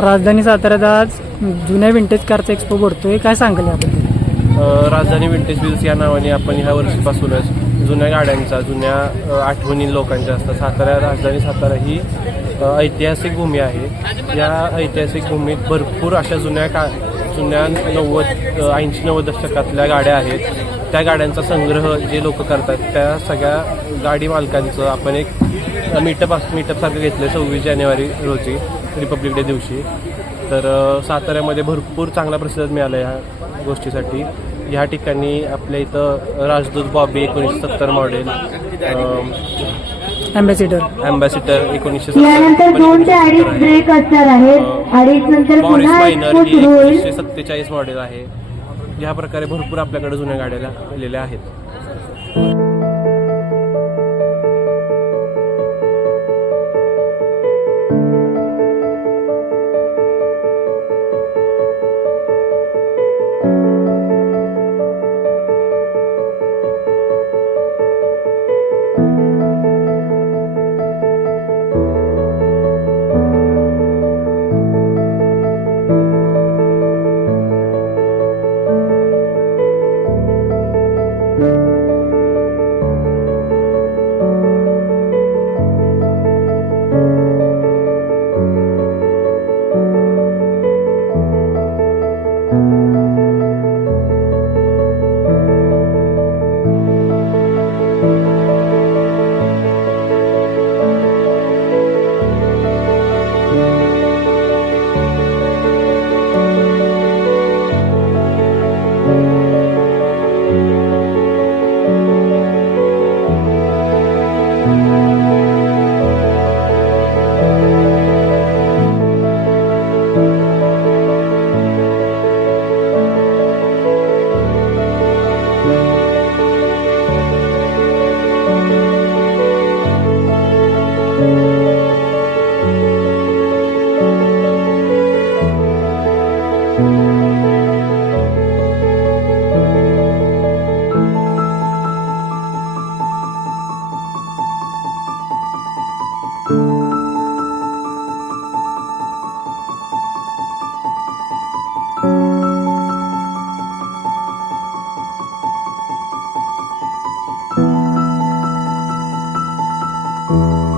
राजधानी साताऱ्यात आज जुन्या विंटेज कारचा एक्सपो भरतोय. काय सांगाल याबद्दल? राजधानी विंटेज व्हील्स या नावाने आपण ह्या वर्षीपासूनच जुन्या गाड्यांचा जुन्या आठवणी लोकांच्या असतात. सातारा राजधानी सातारा ही ऐतिहासिक भूमी आहे. या ऐतिहासिक भूमीत भरपूर अशा जुन्या का जुन्या नव्वद ऐंशी नव्वद दशकातल्या गाड्या आहेत. त्या गाड्यांचा संग्रह जे लोक करतात त्या सगळ्या गाडी मालकांचं आपण एक मीटअप मीटअपसारखं घेतलं सव्वीस जानेवारी रोजी. रिपब्लिक डे दिवशी. तर साताऱ्यामध्ये भरपूर चांगला प्रतिसाद मिळाला ह्या गोष्टीसाठी. ह्या ठिकाणी आपल्या इथं राजदूत बॉबी एकोणीसशे सत्तर मॉडेल अँबॅसिडर अँबॅसिडर एकोणीसशे ही एकोणीसशे सत्तेचाळीस मॉडेल आहे. ह्या प्रकारे भरपूर आपल्याकडे जुन्या गाड्या आलेल्या आहेत. Música